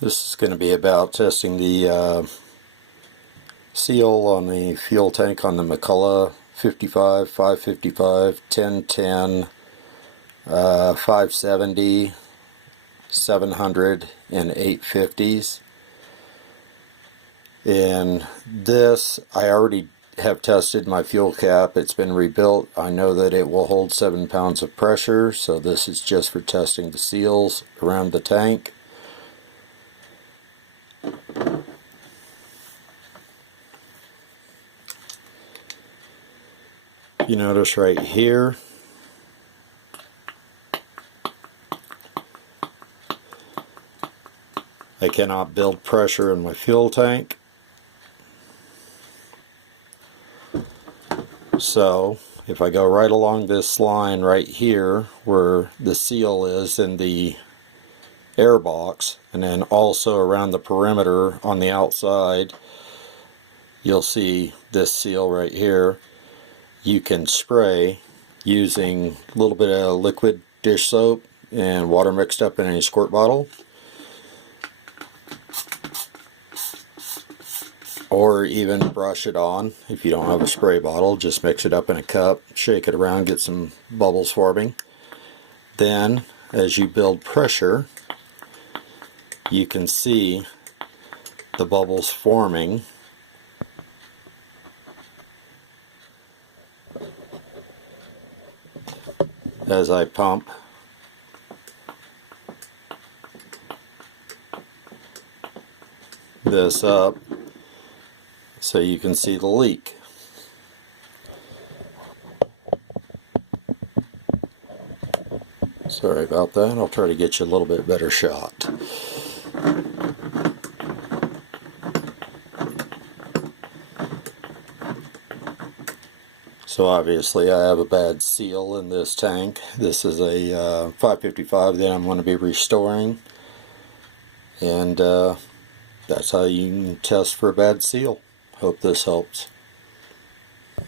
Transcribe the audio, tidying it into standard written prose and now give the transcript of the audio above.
This is going to be about testing the seal on the fuel tank on the McCulloch 55, 555, 1010, 570, 700, and 850s. And this, I already have tested my fuel cap. It's been rebuilt. I know that it will hold 7 pounds of pressure, so this is just for testing the seals around the tank. You notice right here, I cannot build pressure in my fuel tank. So if I go right along this line right here where the seal is in the air box, and then also around the perimeter on the outside, you'll see this seal right here. You can spray using a little bit of liquid dish soap and water mixed up in a squirt bottle, or even brush it on. If you don't have a spray bottle, just mix it up in a cup, shake it around, get some bubbles forming. Then as you build pressure, you can see the bubbles forming as I pump this up, so you can see the leak. Sorry about that. I'll try to get you a little bit better shot. So obviously I have a bad seal in this tank. This is a 555 that I'm going to be restoring, and that's how you can test for a bad seal. Hope this helps.